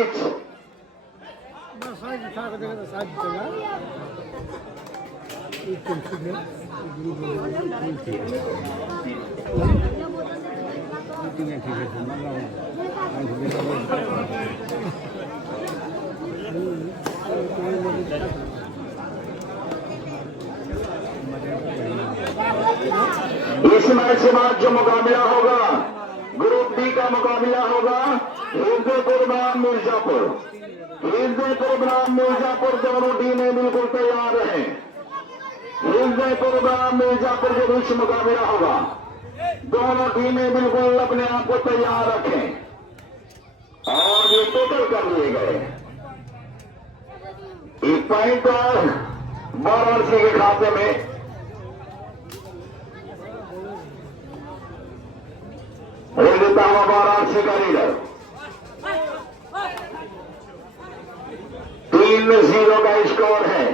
बीच। इस मैच के बाद जो मुकाबला होगा ग्रुप बी का मुकाबला होगा हिंदुपुर बनाम मिर्जापुर। हिंदुपुर बनाम मिर्जापुर दोनों टीमें बिल्कुल तैयार हैं। हिंदुपुर बनाम मिर्जापुर के बीच मुकाबला होगा। दोनों टीमें बिल्कुल अपने आप को तैयार रखें और ये टोटल कर लिए गए। एक पॉइंट और वाराणसी के खाते में। देता हुआ वाराणसी का लीडर 3-0 का स्कोर है।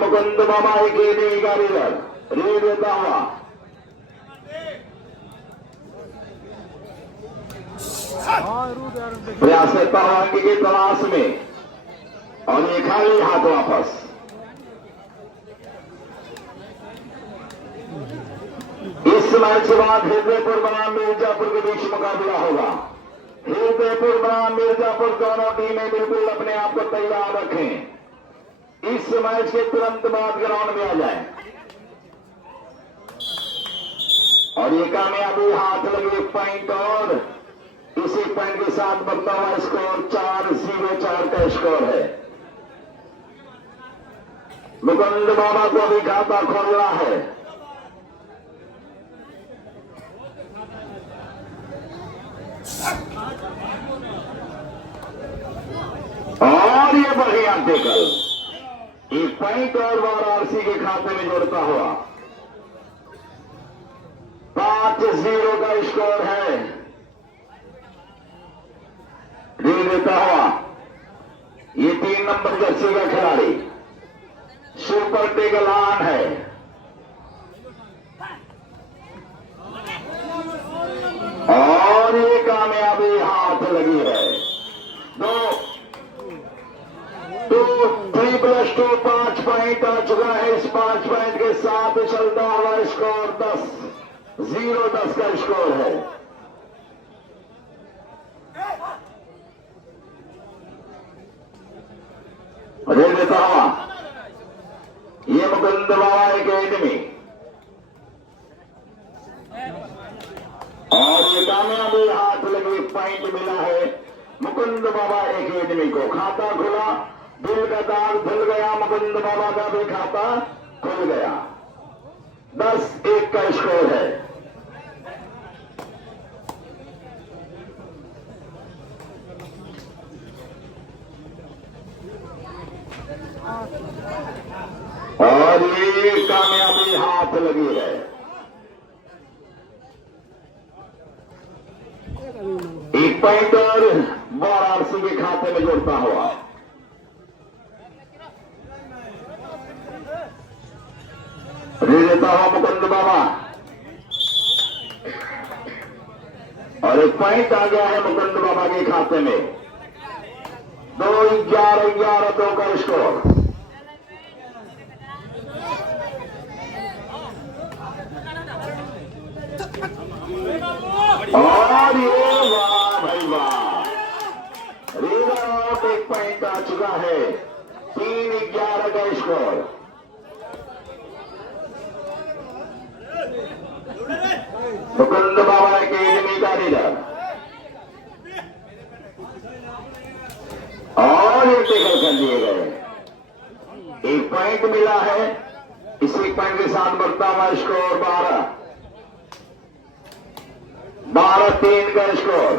मुकुंद मामा एकेडमी का लीडर रीड देता हुआ प्रयास करता हुआ की तलाश में और ये खाली हाथ वापस। इस मैच के बाद हिंदुपुर बनाम मिर्जापुर के बीच मुकाबला होगा। हिंदुपुर बनाम मिर्जापुर दोनों टीमें बिल्कुल अपने आप को तैयार रखें। इस मैच के तुरंत बाद ग्राउंड में आ जाएं और ये कामयाबी हाथ लगी पॉइंट और इसी पॉइंट के साथ बढ़ता हुआ स्कोर 4-0 का स्कोर है। मुकुंद मामा को भी खाता खोलना है और ये बढ़िया टेकल एक पॉइंट और वाराणसी के खाते में जोड़ता हुआ 5-0 का स्कोर है। रीड देता हुआ ये 3 नंबर जर्सी का खिलाड़ी सुपर टेकल ऑन है और ये कामयाबी हाथ लगी है। 2-3+2 5 पॉइंट आ चुका है। इस 5 पॉइंट के साथ चलता हुआ स्कोर 10 का स्कोर है। दे देता हुआ ये मुकुंद बाबा एकेडमी और ये कामयाबी हाथ लगी पॉइंट मिला है मुकुंद बाबा एकेडमी को। खाता खुला, दिल का दाग धुल गया, मुकुंद बाबा का भी खाता खुल गया। 10-1 का स्कोर है। और ये कामयाबी हाथ लगी है। एक पॉइंट और वाराणसी के खाते में जोड़ता हुआ देता हुआ मुकुंद बाबा और एक पॉइंट आ गया है मुकुंद बाबा के खाते में। 2-11-2 का स्कोर। और ये वाह भाई वाह, रीडर आउट। एक पॉइंट आ चुका है। 3-11 का स्कोर। मुकुंद बाबा एकेडमी का लीडर और ये टेकल कर दिए गए। एक पॉइंट मिला है। इसी पॉइंट के साथ बढ़ता हुआ स्कोर 12-3 का स्कोर।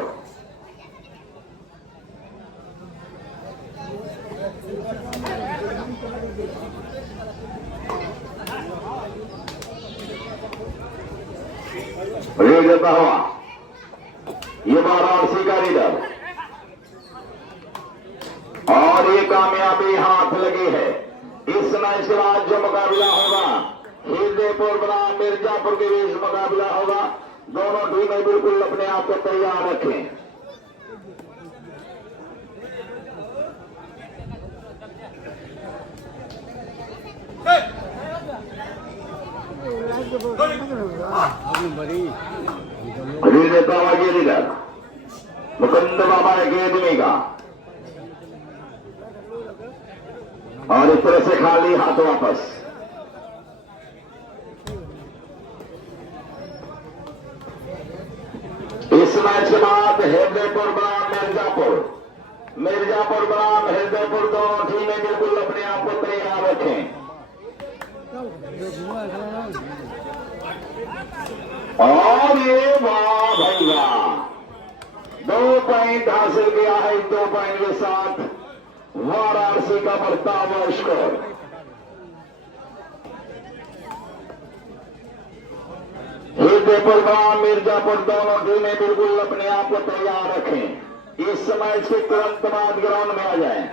रेड देता हुआ ये वाराणसी का लीडर और ये कामयाबी हाथ लगी है। इस मैच के बाद जो मुकाबला होगा हिंदुपुर बनाम मिर्जापुर के बीच मुकाबला होगा। दोनों टीमें बिल्कुल अपने आप को तैयार रखें। देता हुआ ये लीडर मुकुंद बाबा अकेडमी का, और इस तरह से खाली हाथ वापस। इस मैच के बाद हृदयपुर बनाम मिर्जापुर बनाम हृदयपुर, दोनों टीमें बिल्कुल अपने आप को तैयार रखें। और ये वाह भाई वाह, 2 पॉइंट हासिल किया है। 2 पॉइंट के साथ वाराणसी का बढ़ता हुआ स्कोर। हृदयपुर बनाम मिर्जापुर, दोनों टीमें बिल्कुल अपने आप को तैयार रखें। इस समय से तुरंत बाद ग्राउंड में आ जाएं।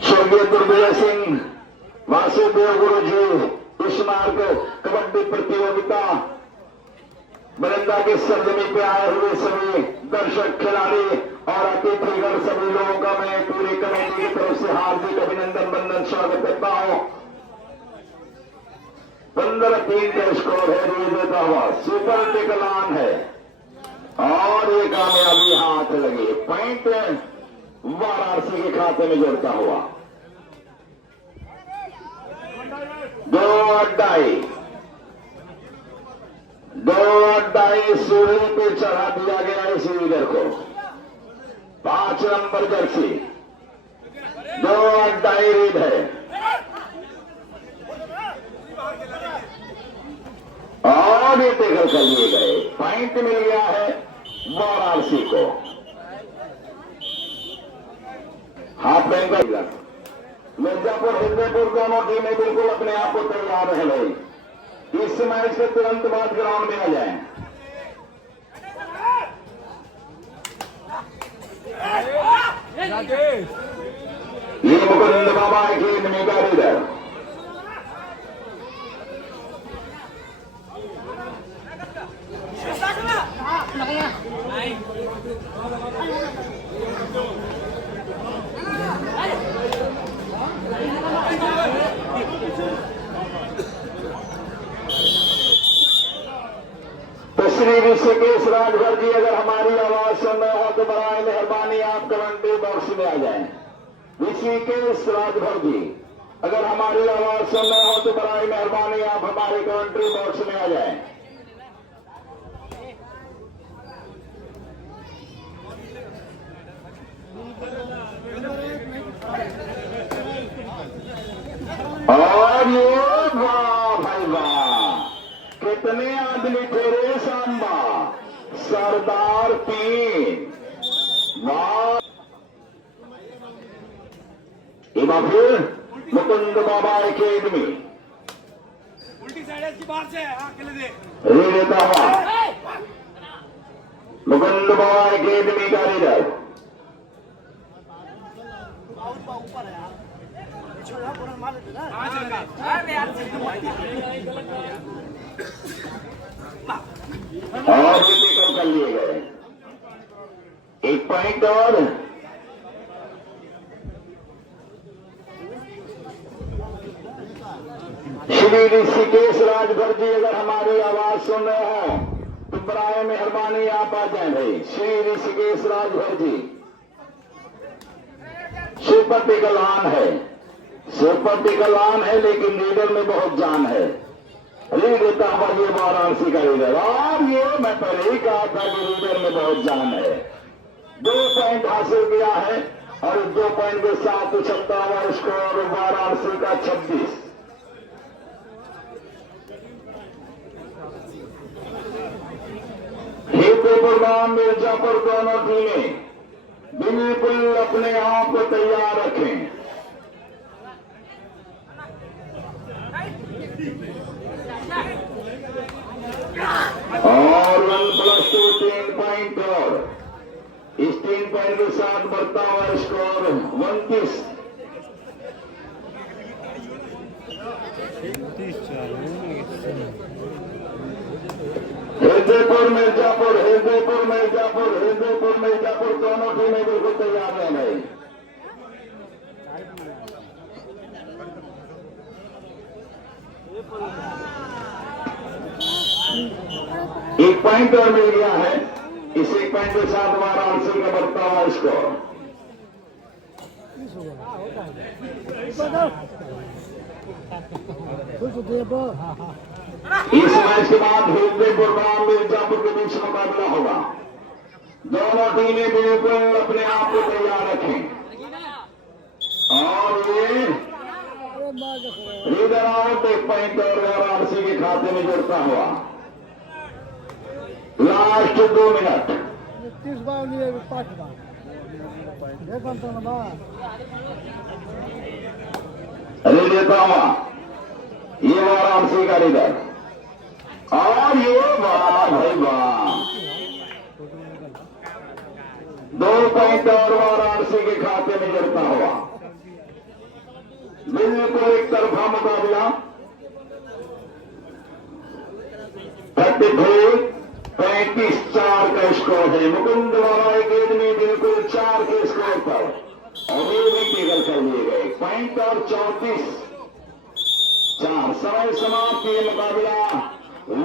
स्वर्गीय दुर्जय सिंह वासुदेव गुरु जी स्मारक कबड्डी प्रतियोगिता बरंदा की सरजमी पे आए हुए सभी दर्शक, खिलाड़ी और अतिथिगण सभी लोगों का मैं पूरी कमेटी की तरफ से हार्दिक अभिनंदन वंदन स्वागत करता हूं। 15-3 का स्कोर है। देता हुआ सुपर टिकलान है और ये कामयाबी हाथ लगी। पॉइंट वाराणसी के खाते में जोड़ता हुआ 2-2 सूर्य पे चढ़ा दिया गया इस लीडर को। 5 नंबर जर्सी 2-2 रीड है और ये टेकल कर लिए गए। पॉइंट मिल गया है वाराणसी को। हाफ टाइम का मिर्जापुर हृदयपुर दोनों टीमें बिल्कुल अपने आप को तैयार रह गई। इस मैच के तुरंत बाद ग्राउंड में आ जाएं। ये मुकुंद बाबा अकेडमी का लीडर श्री ऋषिकेश राजभर जी, अगर हमारी आवाज सुन रहे हो तो बराए मेहरबानी आप कमेंट्री बॉक्स में आ जाएं। ऋषिकेश राजभर जी, अगर हमारी आवाज सुन रहे हो तो बराए मेहरबानी आप हमारे कमेंट्री बॉक्स में आ जाएं। और ये वाह भाई वाह, कितने आदमी तेरे सांबा सरदार 3 वाह। फिर मुकुंद बाबा अकेडमी उल्टी साइड की बाहर से अकेले दे देता हुआ मुकुंद बाबा अकेडमी का लीडर ऊपर है यार, छोड़ा पूरा मार लेते ना। और टेकल कर लिए गए। 1 पॉइंट और श्री ऋषिकेश राजभर जी, अगर हमारी आवाज सुन रहे हो तो बराए मेहरबानी आप आ जाए भाई। श्री ऋषिकेश राजभर जी, सुपर टिकलान है, सुपर टिकलान है, लेकिन लीडर में बहुत जान है। लीड देता हुआ ये वाराणसी का लीडर, और ये मैं पहले ही कहा था कि लीडर में बहुत जान है। 2 पॉइंट हासिल किया है और इस 2 पॉइंट के साथ उछलता हुआ स्कोर वाराणसी का 26। हृदयपुर बनाम मिर्जापुर, दोनों टीमें बिल्कुल अपने आप को तैयार रखें। और 1+2 3 पॉइंट और इस 3 पॉइंट के साथ बढ़ता हुआ स्कोर 29। हृदयपुर मिर्जापुर, हृदयपुर मिर्जापुर, हृदयपुर मिर्जापुर दोनों टीमें बिल्कुल तैयार रह गई। एक पॉइंट और मिल गया है। इस एक पॉइंट के साथ वाराणसी का बढ़ता हुआ स्कोर। इस मैच के बाद हिंदुपुर बनाम मिर्जापुर के बीच मुकाबला होगा। दोनों टीमें बिल्कुल अपने आप को तैयार रखें। और ये लीडर आउट, एक पॉइंट और वाराणसी के खाते में जुड़ता हुआ। Last 2 minute. 30 बार लिए 5 बार अरे देता हुआ ये वाराणसी का लीडर। और ये वाह भाई वाह, 2 पॉइंट और वाराणसी के खाते में जुड़ता हुआ। बिल्कुल एक तरफा मुकाबला। 33-4 का स्कोर है। मुकुंद वाला एकेडमी बिल्कुल 4 के स्कोर पर और भी टेबल कर लिए गए। पॉइंट और 34-4 समय समाप्त। ये मुकाबला